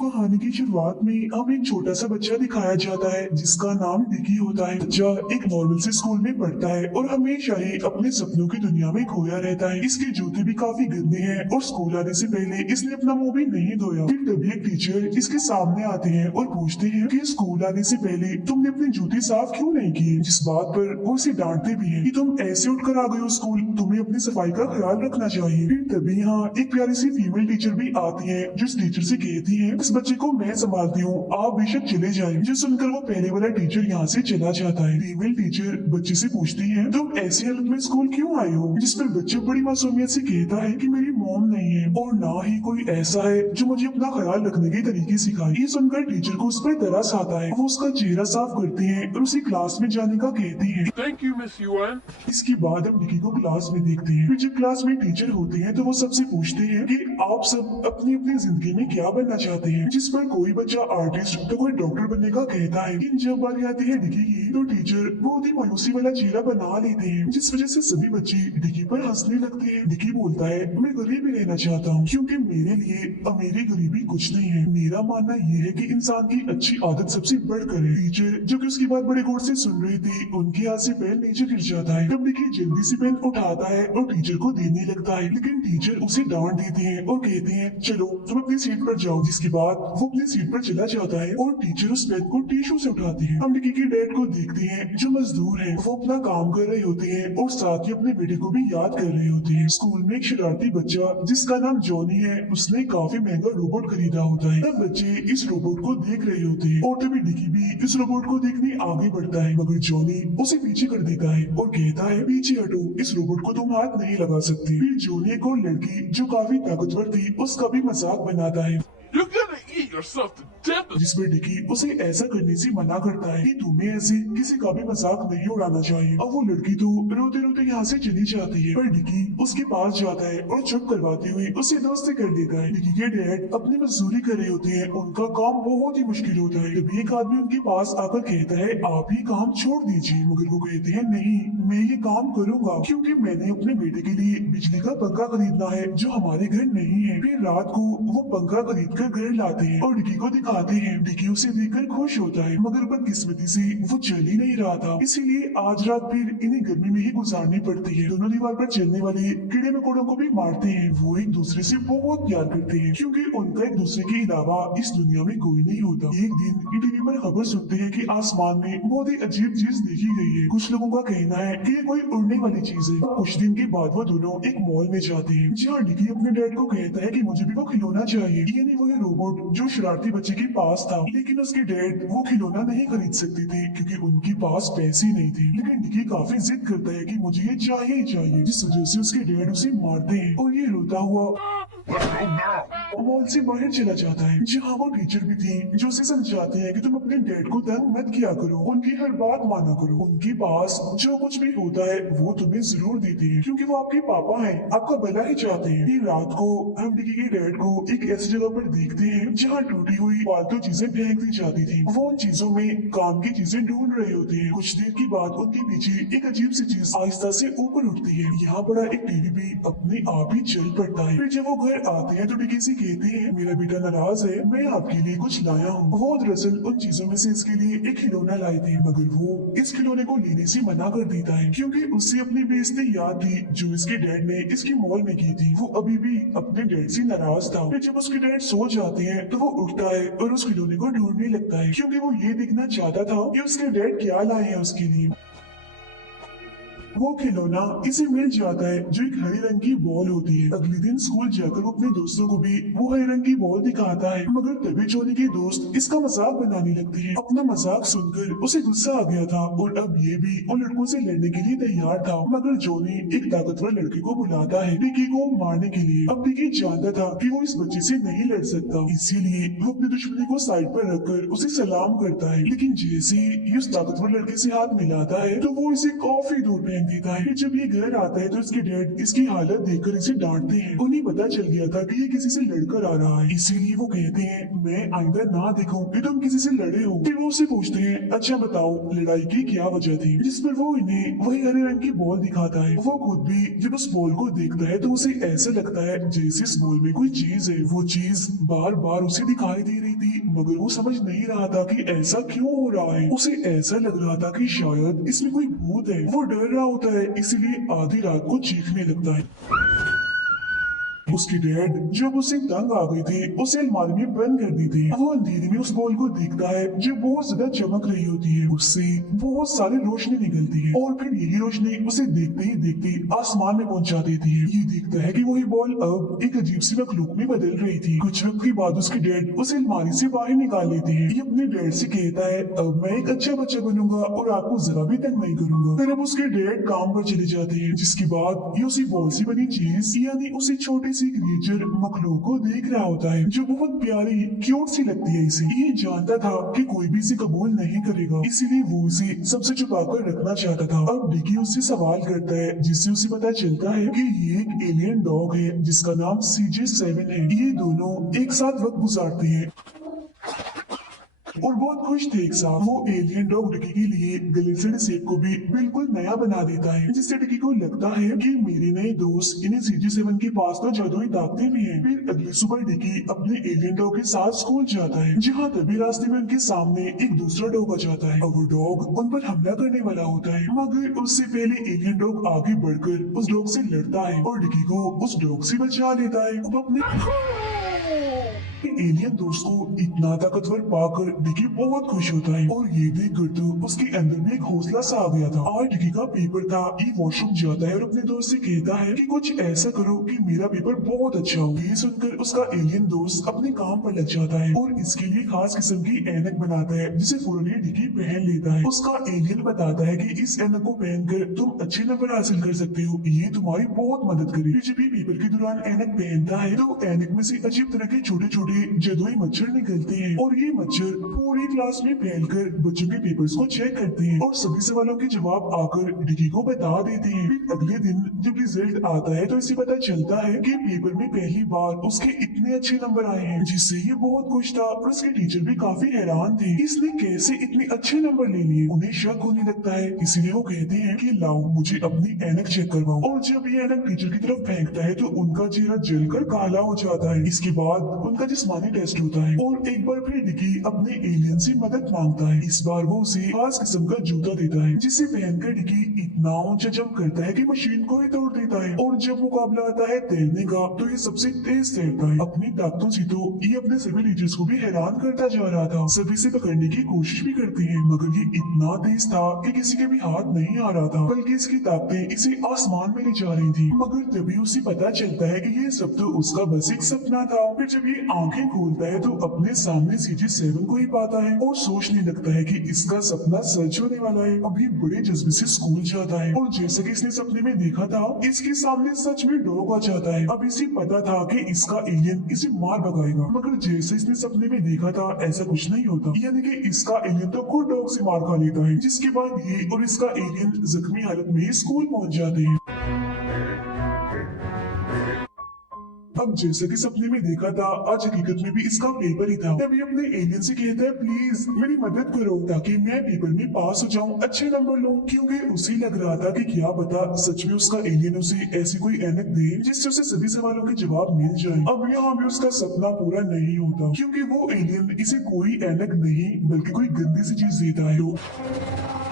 कहानी की शुरुआत में हमें एक छोटा सा बच्चा दिखाया जाता है जिसका नाम डिकी होता है। बच्चा एक नॉर्मल से स्कूल में पढ़ता है और हमेशा ही अपने सपनों की दुनिया में खोया रहता है। इसके जूते भी काफी गंदे हैं और स्कूल आने से पहले इसने अपना मुंह भी नहीं धोया। फिर तभी एक टीचर इसके सामने आते हैं और पूछते हैं कि स्कूल आने से पहले तुमने अपने जूते साफ क्यों नहीं किए, जिस बात पर वो इसे डांटते भी हैं कि तुम ऐसे उठकर आ गए हो स्कूल, तुम्हें अपनी सफाई का ख्याल रखना चाहिए। फिर तभी यहाँ एक प्यारी सी फीमेल टीचर भी आती है जो इस टीचर से कहती है इस बच्चे को मैं संभालती हूँ, आप बेशक चले जाएं। जो सुनकर वो पहले वाला टीचर यहाँ से चला जाता है। फीमेल टीचर बच्चे से पूछती है तुम ऐसी हालत में स्कूल क्यों आए हो, जिस पर बच्चा बड़ी मासूमियत से कहता है कि मेरी मॉम नहीं है और ना ही कोई ऐसा है जो मुझे अपना ख्याल रखने के तरीके सिखाए। ये सुनकर टीचर को उस पर तरस आता है। वो उसका चेहरा साफ करती है और उसे क्लास में जाने का कहती है। Thank you, Miss Yuan. इसके बाद हम निकी को क्लास में देखते हैं। फिर जब क्लास में टीचर होते हैं तो वो सबसे पूछते हैं कि आप सब अपनी अपनी जिंदगी में क्या बनना चाहते हैं, जिस पर कोई बच्चा आर्टिस्ट तो कोई डॉक्टर बनने का कहता है। लेकिन जब बारी आती है डिकी की तो टीचर बहुत ही मायूसी वाला चेहरा बना लेते हैं, जिस वजह से सभी बच्चे डिकी पर हंसने लगते हैं। डिकी बोलता है मैं गरीब ही रहना चाहता हूँ क्योंकि मेरे लिए अमीरी गरीबी कुछ नहीं है। मेरा मानना ये है कि इंसान की अच्छी आदत सबसे बढ़कर है। टीचर जो कि उसकी बात बड़े गौर से सुन रही थी उनके हाथ से पेन नीचे गिर जाता है। तब डिकी जल्दी से पेन उठाता है और टीचर को देने लगता है, लेकिन टीचर उसे डांट देते हैं और कहते हैं चलो तुम अपनी सीट पर जाओ। जिसके बाद वो अपनी सीट पर चला जाता है और टीचर उस पेन को टिश्यू से उठाती है। हम डिकी के डैड को देखते हैं जो मजदूर है, वो अपना काम कर रहे होते हैं और साथ ही अपने बेटे को भी याद कर रहे होते हैं। स्कूल में एक शरारती बच्चा जिसका नाम जॉनी है उसने काफी महंगा रोबोट खरीदा होता है। तब बच्चे इस रोबोट को देख रहे होते हैं और तभी डिकी भी इस रोबोट को देखने आगे बढ़ता है, मगर जॉनी उसे पीछे कर देता है और कहता है पीछे हटो, इस रोबोट को तुम हाथ नहीं लगा सकती। फिर जॉनी एक और लड़की जो काफी ताकतवर थी उसका भी मजाक बनाता है, You're gonna eat yourself to death. जिसमें डिकी उसे ऐसा करने से मना करता है कि तुम्हें ऐसे किसी का भी मजाक नहीं उड़ाना चाहिए। अब वो लड़की तो रोते रोते यहाँ से चली जाती है, पर डिकी उसके पास जाता है और चुप करवाते हुए उसे दोस्ती कर लेता है। डिकी के डैड अपनी मजदूरी कर रहे होते हैं, उनका काम बहुत ही मुश्किल होता है। तभी एक आदमी उनके पास आकर कहता है आप ही काम छोड़ दीजिए, मगर वो कहते हैं नहीं मैं ये काम करूंगा क्योंकि मैंने अपने बेटे के लिए बिजली का पंखा खरीदना है जो हमारे घर नहीं है। फिर रात को वो पंखा खरीद कर घर लाते हैं और डिकी को दिखाते हैं। डिकी उसे देखकर खुश होता है, मगर बदकिस्मती से वो चल ही नहीं रहा था, इसीलिए आज रात फिर इन्हें गर्मी में ही गुजारनी पड़ती है। दोनों दीवार पर चलने वाले कीड़े मकोड़ों को भी मारते हैं। वो एक दूसरे से बहुत प्यार करते हैं क्योंकि उनका एक दूसरे के अलावा इस दुनिया में कोई नहीं होता। एक दिन ये टीवी पर खबर सुनते हैं कि आसमान में बहुत ही अजीब चीज देखी गई है। कुछ लोगों का कहना है कि ये कोई उड़ने वाली चीज है। कुछ दिन के बाद वो दोनों एक मॉल में जाते हैं जहाँ डिकी अपने डैड को कहता है कि मुझे भी वो खिलौना चाहिए, यानी वही रोबोट जो शरारती बच्चे के पास था। लेकिन उसके डैड वो खिलौना नहीं खरीद सकते थे क्योंकि उनके पास पैसे नहीं थे। लेकिन डिकी काफी जिद करता है कि मुझे ये चाहिए ही चाहिए, जिस वजह से उसके डैड उसे मारते हैं और ये रोता हुआ Let's go now. मॉल से बाहर चला जाता है जहाँ वो टीचर भी थी जो उसे समझाते हैं कि तुम अपने डैड को तंग मत किया करो, उनकी हर बात माना करो, उनके पास जो कुछ भी होता है वो तुम्हें जरूर देते हैं क्योंकि वो आपके पापा हैं, आपका भला ही चाहते हैं। फिर रात को हम डिकी के डैड को एक ऐसी जगह पर देखते हैं जहाँ टूटी हुई फालतू चीजें फेंक दी जाती थी। वो उन चीजों में काम की चीजें ढूंढ रहे होते हैं। कुछ देर के बाद उनके पीछे एक अजीब सी चीज आहिस्ता से ऊपर उठती है। यहाँ बड़ा एक टीवी भी अपने आप ही चल पड़ता है। फिर जब वो घर आते हैं तो डिकी से कहते हैं मेरा बेटा नाराज है, मैं आपके लिए कुछ लाया हूँ। वो दरअसल उन चीजों में से इसके लिए एक खिलौना लाए थे, मगर वो इस खिलौने को लेने से मना कर देता है क्योंकि उससे अपनी बेइज्जती याद थी जो इसके डैड ने इसकी मॉल में की थी। वो अभी भी अपने डैड से नाराज था। फिर जब उसके डैड सो जाते हैं तो वो उठता है और उस खिलौने को ढूंढने लगता है क्योंकि वो ये देखना चाहता था कि उसके डैड क्या लाए हैं उसके लिए। वो खिलौना इसे मिल जाता है जो एक हरे रंग की बॉल होती है। अगले दिन स्कूल जाकर वो अपने दोस्तों को भी वो हरे रंग की बॉल दिखाता है, मगर तभी जॉनी के दोस्त इसका मजाक बनाने लगते हैं। अपना मजाक सुनकर उसे गुस्सा आ गया था और अब ये भी उन लड़कों से लड़ने के लिए तैयार था, मगर जॉनी एक ताकतवर लड़के को बुलाता है डिकी को मारने के लिए। अब डिकी जानता था कि वो इस बच्चे से नहीं लड़ सकता, इसीलिए वो अपने दुश्मनी को साइड पर रखकर उसे सलाम करता है। लेकिन जैसे ही उस ताकतवर लड़के से हाथ मिलाता है तो वो इसे काफी दूर फेंक देता है। फिर जब ये घर आता है तो इसके डैड इसकी हालत देखकर इसे डांटते हैं। उन्हें पता चल गया था कि ये किसी से लड़कर आ रहा है, इसीलिए वो कहते हैं मैं आइंदा ना देखूं कि तुम किसी से लड़े हो। फिर वो उसे पूछते हैं अच्छा बताओ लड़ाई की क्या वजह थी, जिस पर वो इन्हें वही हरे रंग की बॉल दिखाता है। वो खुद भी जब उस बॉल को देखता है तो उसे ऐसा लगता है जैसे इस बॉल में कोई चीज है। वो चीज बार बार उसे दिखाई दे रही थी मगर वो समझ नहीं रहा था कि ऐसा क्यों हो रहा है। उसे ऐसा लग रहा था कि शायद इसमें कोई भूत है। वो डर रहा होता है इसीलिए आधी रात को चीखने लगता है। उसके डैड जब उसे तंग आ गई थी उसे अलमारी में बंद कर दी थी। वो अंधेरे में उस बॉल को देखता है जो बहुत ज्यादा चमक रही होती है, उससे बहुत सारी रोशनी निकलती है और फिर यही रोशनी उसे देखते ही देखते आसमान में पहुंचा देती है। ये देखता है कि वही बॉल अब एक अजीब सी मखलूक में बदल रही थी। कुछ वक्त के बाद उसके डैड उसे अलमारी से बाहर निकाल लेते हैं। ये अपने डैड से कहता है अब मैं एक अच्छा बच्चा बनूंगा और आपको जरा भी तंग नहीं करूंगा। फिर अब उसके डैड काम पर चले जाते हैं, जिसके बाद ये उसी बॉल से बनी चीज यानी उसी छोटी सी क्रिएचर मखलूक को देख रहा होता है जो बहुत प्यारी क्यूट सी लगती है। इसे ये जानता था कि कोई भी इसे कबूल नहीं करेगा, इसीलिए वो इसे सबसे छुपा कर रखना चाहता था। अब डिकी उससे सवाल करता है जिससे उसे पता चलता है कि ये एक एलियन डॉग है जिसका नाम CJ7 है। ये दोनों एक साथ वक्त गुजारते हैं और बहुत खुश थे एक साथ। वो एलियन डॉग डिकी के लिए गलेसन सेब को भी बिल्कुल नया बना देता है, जिससे डिकी को लगता है कि मेरे नए दोस्त इन्हें CJ7 के पास तो जादुई ताकतें भी हैं। फिर अगली सुबह डिकी अपने एलियन डॉग के साथ स्कूल जाता है, जहाँ तभी रास्ते में उनके सामने एक दूसरा डॉग आ जाता है और वो डॉग उन पर हमला करने वाला होता है। मगर उससे पहले एलियन डॉग आगे बढ़कर उस डॉग से लड़ता है और डिकी को उस डॉग से बचा लेता है। अब अपने एलियन दोस्त को इतना ताकतवर पाकर डिकी बहुत खुश होता है और ये देखकर तो उसके अंदर भी एक हौसला सा आ गया था। आज डिकी का पेपर था, ये वॉशरूम जाता है और अपने दोस्त से कहता है कि कुछ ऐसा करो कि मेरा पेपर बहुत अच्छा हो। ये सुनकर उसका एलियन दोस्त अपने काम पर लग जाता है और इसके लिए खास किस्म की ऐनक बनाता है जिसे फौरन डिकी पहन लेता है। उसका एलियन बताता है कि इस ऐनक को पहनकर तुम अच्छे नंबर हासिल कर सकते हो, ये तुम्हारी बहुत मदद करेगी। जब ये पेपर के दौरान ऐनक पहनता है तो ऐनक में से अजीब तरह के छोटे छोटे जादुई मच्छर निकलते हैं और ये मच्छर पूरी क्लास में फैलकर बच्चों के पेपर्स को चेक करते हैं और सभी सवालों के जवाब आकर डिकी को बता देते हैं। फिर अगले दिन जब रिजल्ट आता है तो इसे पता चलता है कि पेपर में पहली बार उसके इतने अच्छे नंबर आए हैं, जिससे ये बहुत खुश था और उसके टीचर भी काफी हैरान थे इसने कैसे इतने अच्छे नंबर ले लिए। उन्हें शक होने लगता है, इसीलिए वो कहते हैं कि लाओ मुझे अपनी ऐनक चेक करवाओ। और जब ये ऐनक टीचर की तरफ फेंकता है तो उनका चेहरा जलकर काला हो जाता है। इसके बाद उनका जिस्मानी टेस्ट होता है और एक बार फिर डिकी अपने एलियन से मदद मांगता है। इस बार वो उसे खास किस्म का जूता देता है जिसे पहनकर डिकी इतना ऊंचा जंप करता है कि मशीन को ही तोड़ देता है। और जब मुकाबला आता है तैरने का तो ये सबसे तेज तैरता है। अपनी ताकतों से तो ये अपने सभी टीचर्स को भी हैरान करता जा रहा था। सभी से पकड़ने की कोशिश भी करते हैं मगर ये इतना तेज था कि किसी के भी हाथ नहीं आ रहा था, बल्कि इसकी ताकतें इसे आसमान में ले जा रही थी। मगर तभी उसे पता चलता है कि ये सब तो उसका बस एक सपना था। फिर जब ये आंखें खोलता है तो अपने सामने CJ7 को ही पाता है और सोचने लगता है कि इसका सपना सच होने वाला है। अभी बड़े जज्बे से स्कूल जाता है और जैसा कि इसने सपने में देखा था इसके सामने सच में डॉग आ जाता है। अब इसे पता था कि इसका एलियन इसे मार भगाएगा, मगर जैसे इसने सपने में देखा था ऐसा कुछ नहीं होता, यानी कि इसका एलियन तो खुद डॉग से मार खा लेता है। जिसके बाद ये और इसका एलियन जख्मी हालत में स्कूल पहुंच जाते हैं। अब जैसा कि सपने में देखा था आज हकीकत में भी इसका पेपर ही था। तभी अपने एलियन से कहता है प्लीज मेरी मदद करो ताकि मैं पेपर में पास हो जाऊं, अच्छे नंबर लूं। क्योंकि उसे लग रहा था कि क्या पता सच में उसका एलियन उसे ऐसी कोई ऐनक दे जिससे उसे सभी सवालों के जवाब मिल जाए। अब यहाँ भी उसका सपना पूरा नहीं होता क्योंकि वो एलियन इसे कोई ऐनक नहीं बल्कि कोई गंदी सी चीज देता है।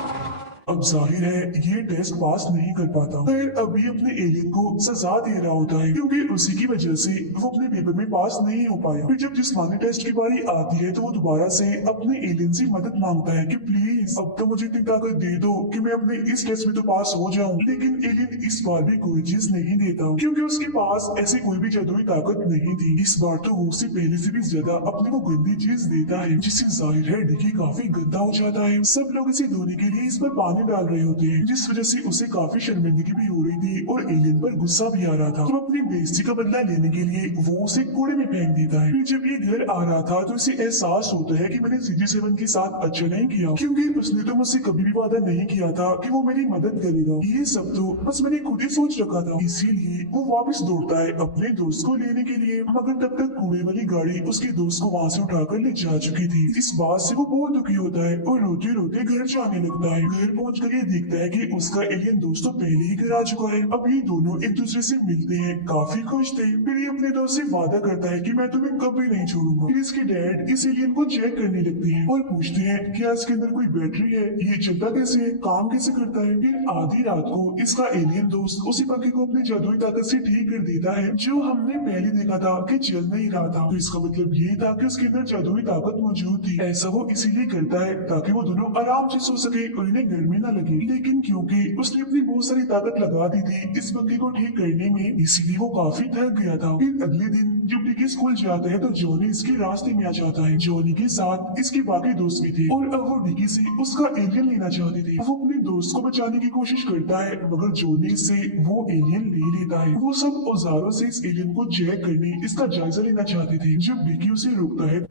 अब जाहिर है ये टेस्ट पास नहीं कर पाता, फिर अभी अपने एलियन को सजा दे रहा होता है क्योंकि उसी की वजह से वो अपने पेपर में पास नहीं हो पाया। फिर जब जिस्मानी टेस्ट की बारी आती है तो वो दोबारा से अपने एलियन से मदद मांगता है कि प्लीज अब तो मुझे इतनी ताकत दे दो कि मैं अपने इस टेस्ट में तो पास हो जाऊं। लेकिन एलियन इस बार भी कोई चीज नहीं देता क्योंकि उसके पास ऐसी कोई भी जादुई ताकत नहीं थी। इस बार तो वो उसे पहले से भी ज्यादा अपनी वो गंदी चीज देता है जिससे जाहिर है डिकी काफी गंदा हो जाता है। सब लोग इसे धोने के लिए इस पर पानी पानी डाल रहे होते हैं, जिस वजह से उसे काफी शर्मिंदगी भी हो रही थी और एलियन पर गुस्सा भी आ रहा था। तो अपनी बेइज्जती का बदला लेने के लिए वो उसे कूड़े में फेंक देता है। फिर जब ये घर आ रहा था तो उसे एहसास होता है कि मैंने CJ7 के साथ अच्छा नहीं किया, क्योंकि उसने तो मुझसे कभी भी वादा नहीं किया था कि वो मेरी मदद करेगा। ये सब तो बस मैंने खुद ही सोच रखा था। इसीलिए वो वापस दौड़ता है अपने दोस्त को लेने के लिए, मगर तब तक कूड़े वाली गाड़ी उसके दोस्त को वहाँ से उठाकर ले जा चुकी थी। इस बात से वो बहुत दुखी होता है और रोते रोते घर जाने लगता है। घर पहुंचकर ये देखता है कि उसका एलियन दोस्त तो पहले ही घर आ चुका है। अब ये दोनों एक दूसरे से मिलते हैं, काफी खुश थे। फिर ये अपने दोस्त से वादा करता है कि मैं तुम्हें कभी नहीं छोड़ूंगा। फिर इसके डैड इस एलियन को चेक करने लगते हैं और पूछते हैं क्या इसके अंदर कोई बैटरी है, ये चलता कैसे है, काम कैसे करता है। फिर आधी रात को इसका एलियन दोस्त उसी पंखे को अपनी जादुई ताकत से ठीक कर देता है, जो हमने पहले देखा था कि चल नहीं रहा था। तो इसका मतलब ये था कि उसके अंदर जादुई ताकत मौजूद थी। ऐसा वो इसीलिए करता है ताकि वो दोनों आराम से सो सके और इन्हें गर्मी न लगे। लेकिन क्योंकि उसने अपनी बहुत सारी ताकत लगा दी थी इस पंखे को ठीक करने में, इसीलिए वो काफी थक गया था। फिर अगले दिन जब डिकी स्कूल जाता है तो जॉनी इसके रास्ते में आ जाता है। जॉनी के साथ इसके बाकी दोस्त भी थे और अब वो डिकी से उसका एलियन लेना चाहते थे। वो अपने दोस्त को बचाने की कोशिश करता है, मगर जॉनी से वो एलियन ले लेता है। वो सब औजारों से इस एलियन को जैक करने इसका जायजा लेना चाहते थे। जब डिकी उसे रोकता है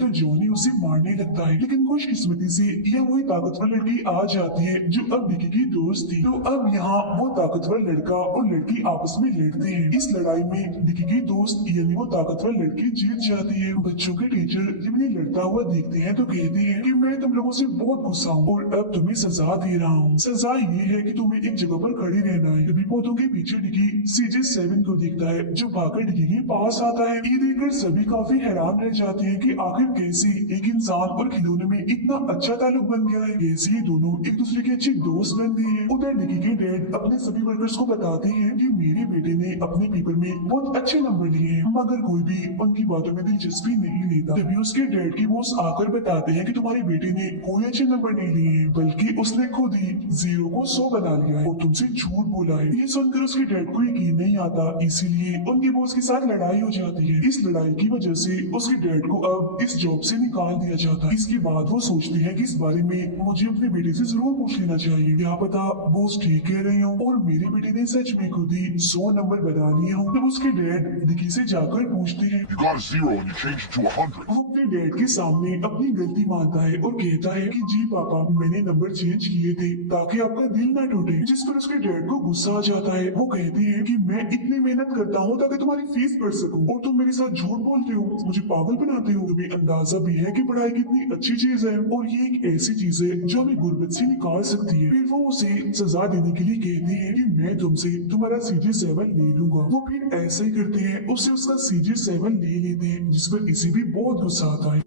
तो जॉनी उसे मारने लगता है, लेकिन खुशकिस्मती से यह वही ताकतवर लड़की आ जाती है जो अब डिकी की दोस्त थी। तो अब यहाँ वो ताकतवर लड़का और लड़की आपस में लड़ते हैं। इस लड़ाई में डिकी की दोस्त यानी वो ताकतवर लड़की जीत जाती है। बच्चों के टीचर जब इन्हें लड़ता हुआ देखते हैं तो कहते हैं कि मैं तुम लोगों से बहुत गुस्सा हूँ और अब तुम्हें सजा दे रहा हूँ। सजा ये है कि तुम्हें एक जगह पर खड़ी रहना है। तभी पौधों के पीछे डिकी CJ7 को देखता है जो भागकर डिकी के पास आता है। ये देखकर सभी काफी हैरान रह जाते हैं कि आखिर कैसे एक इंसान और खिलौने में इतना अच्छा ताल्लुक बन गया है। कैसे ये दोनों एक दूसरे के अच्छे दोस्त बन गए हैं। उधर डिकी के डैड अपने सभी वर्कर्स को बताते हैं कि मेरे बेटे ने अपने पेपर में बहुत अच्छे नंबर लिए हैं, मगर कोई भी उनकी बातों में दिलचस्पी नहीं लेता। तभी उसके डैड की बॉस आकर बताते हैं कि तुम्हारे बेटे ने कोई अच्छे नंबर नहीं लिए हैं, बल्कि उसने खुद ही 0 को 100 बना लिया है और तुमसे झूठ बोला है। ये सुनकर उसके डैड को यकीन नहीं आता, इसीलिए उनकी बॉस के साथ लड़ाई हो जाती है। इस लड़ाई की वजह से उसके डैड को अब इस जॉब से निकाल दिया जाता है। इसके बाद वो सोचते हैं कि इस बारे में मुझे अपने बेटे से जरूर पूछ लेना चाहिए, क्या पता बॉस ठीक कह रहे हो और मेरे बेटे ने सच में खुद ही 100 नंबर बना लिए हो। तब उसके डैड डिकी से जाकर पूछते हैं You got a 0 and you changed it to 100. वो अपने डैड के सामने अपनी गलती मानता है और कहता है कि जी पापा मैंने नंबर चेंज किए थे ताकि आपका दिल न टूटे। जिस पर उसके डैड को गुस्सा आ जाता है। वो कहते हैं कि मैं इतनी मेहनत करता हूँ ताकि तुम्हारी फीस भर सकूं और तुम मेरे साथ झूठ बोलते हो, मुझे पागल बनाते हो। तुम्हें अंदाजा भी है कि पढ़ाई कितनी अच्छी चीज है और ये एक ऐसी चीज है जो हमें गुर्बत से निकाल सकती है। फिर वो उसे सजा देने के लिए कहते हैं कि मैं तुमसे तुम्हारा CJ7 ले लूंगा। वो फिर ऐसा ही करते हैं, उससे उसका CJ7 ले लेते हैं, जिस पर इसे भी बहुत गुस्सा आता है।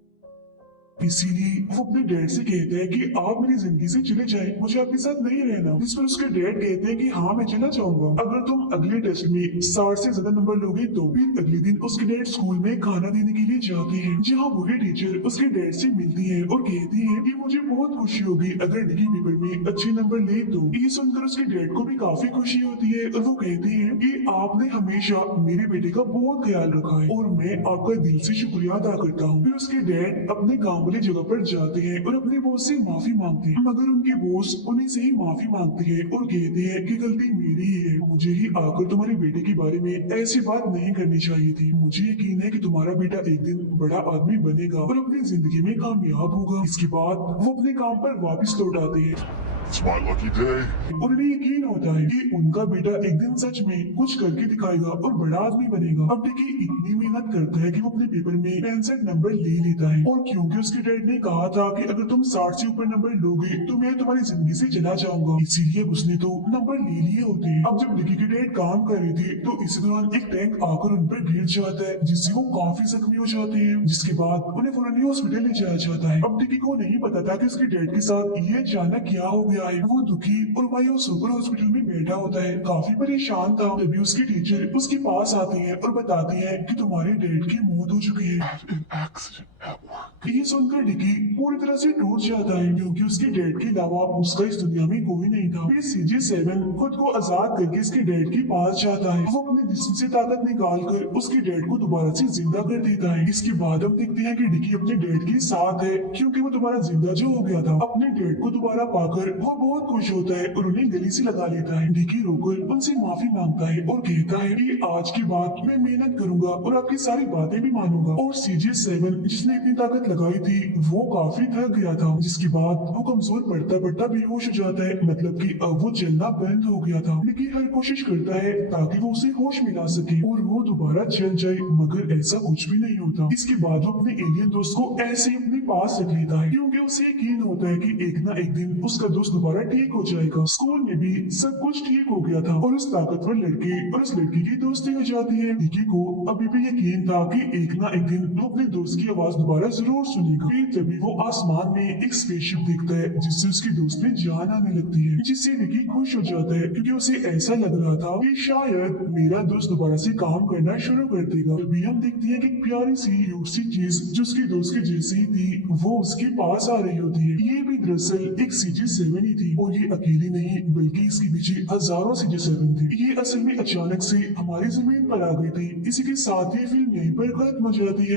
इसीलिए वो अपने डैड से कहते हैं कि आप मेरी जिंदगी से चले जाएं, मुझे आपके साथ नहीं रहना। इस पर उसके डैड कहते हैं कि हाँ मैं चला जाऊंगा अगर तुम अगले टेस्ट में 60 से ज्यादा नंबर लोगे तो। फिर अगले दिन उसके डैड स्कूल में खाना देने के लिए जाते हैं, जहाँ बुरे टीचर उसके डैड से मिलती है और कहती है कि मुझे बहुत खुशी होगी अगर डिकी पेपर में अच्छे नंबर ले तो। ये सुनकर उसके डैड को भी काफी खुशी होती है और वो कहते हैं कि आपने हमेशा मेरे बेटे का बहुत ख्याल रखा है और मैं आपका दिल से शुक्रिया अदा करता हूँ। फिर उसके डैड अपने काम वाली जगह पर जाते हैं और अपने बॉस से माफी मांगते हैं, मगर उनके बॉस उन्हीं से ही माफी मांगते हैं और कहते हैं कि गलती मेरी ही है, मुझे ही आकर तुम्हारे बेटे के बारे में ऐसी बात नहीं करनी चाहिए थी। मुझे यकीन है कि तुम्हारा बेटा एक दिन बड़ा आदमी बनेगा और अपनी जिंदगी में कामयाब होगा। इसके बाद वो अपने काम पर वापस लौट आते हैं। It's my lucky day. उन्हें यकीन होता है कि उनका बेटा एक दिन सच में कुछ करके दिखाएगा और बड़ा आदमी बनेगा। अब डिकी इतनी मेहनत करता है कि वो अपने पेपर में 65 नंबर ले लेता है और क्योंकि उसके डैड ने कहा था कि अगर तुम 60 से ऊपर नंबर लोगे तो मैं तुम्हारी जिंदगी से चला जाऊंगा, इसीलिए उसने तो नंबर ले लिए होते हैं। अब जब डिकी के डैड काम कर रहे थे तो इसी दौरान एक टैंक आकर उन पर गिर जाता है, जिससे वो काफी जख्मी हो जाते हैं, जिसके बाद उन्हें फौरन ही हॉस्पिटल ले जाया जाता है। अब डिकी को नहीं पता था कि उसके डैड के साथ ये अचानक क्या हो गया है। वो दुखी और मायूस होकर हॉस्पिटल में बैठा होता है, काफी परेशान था। तभी उसके टीचर उसके पास आते हैं और बताते हैं कि तुम्हारे डैड की मौत हो चुकी है। An accident. at work. ये सुनकर डिकी पूरी तरह से टूट जाता है क्योंकि उसके डैड के अलावा उसका इस दुनिया में कोई नहीं था। फिर CJ7 खुद को आजाद करके इसके डैड के पास जाता है। वो अपने जिस्म से ताकत निकाल कर उसके डैड को दोबारा से जिंदा कर देता है। इसके बाद हम देखते हैं कि डिकी अपने डैड के साथ है क्योंकि वो दोबारा जिंदा जो हो गया था। अपने डैड को दोबारा पाकर वो बहुत खुश होता है और उन्हें गले से लगा लेता है। डिकी रोकर उनसे माफी मांगता है और कहता है कि आज के बाद मैं मेहनत करूंगा और आपकी सारी बातें भी मानूंगा। और CJ7 जिसने इतनी ताकत लगाई थी वो काफी थक गया था, जिसके बाद वो कमजोर पड़ता पड़ता बेहोश हो जाता है। मतलब कि अब वो चलना बंद हो गया था। निकी हर कोशिश करता है ताकि वो उसे होश मिला सके और वो दोबारा चल जाए, मगर ऐसा कुछ भी नहीं होता। इसके बाद वो अपने एलियन दोस्त को ऐसे ही अपने पास रख लेता है क्योंकि उसे यकीन होता है कि एक ना एक दिन उसका दोस्त दोबारा ठीक हो जाएगा। स्कूल में भी सब कुछ ठीक हो गया था और उस ताकतवर लड़के और उस लड़की की दोस्ती हो जाती है। निकी को अभी भी यकीन था कि एक ना एक दिन वो अपने दोस्त की आवाज दोबारा जरूर सुनेगा। फिर तभी वो आसमान में एक स्पेसशिप देखता है जिससे उसके दोस्त में जान आने लगती है, जिससे निकी खुश हो जाता है क्योंकि उसे ऐसा लग रहा था कि शायद मेरा दोस्त दोबारा से काम करना शुरू कर देगा। तभी हम देखते हैं कि एक प्यारी सी क्यूट सी चीज जो उसके दोस्त के जैसे ही थी वो उसके पास आ रही होती है। ये भी दरअसल एक CJ7 ही थी और ये अकेली नहीं बल्कि इसके पीछे हजारों CJ7 थे। ये असल में अचानक से हमारी जमीन पर आ गई थी। इसी के साथ ही फिल्म यहीं पर खत्म हो जाती है।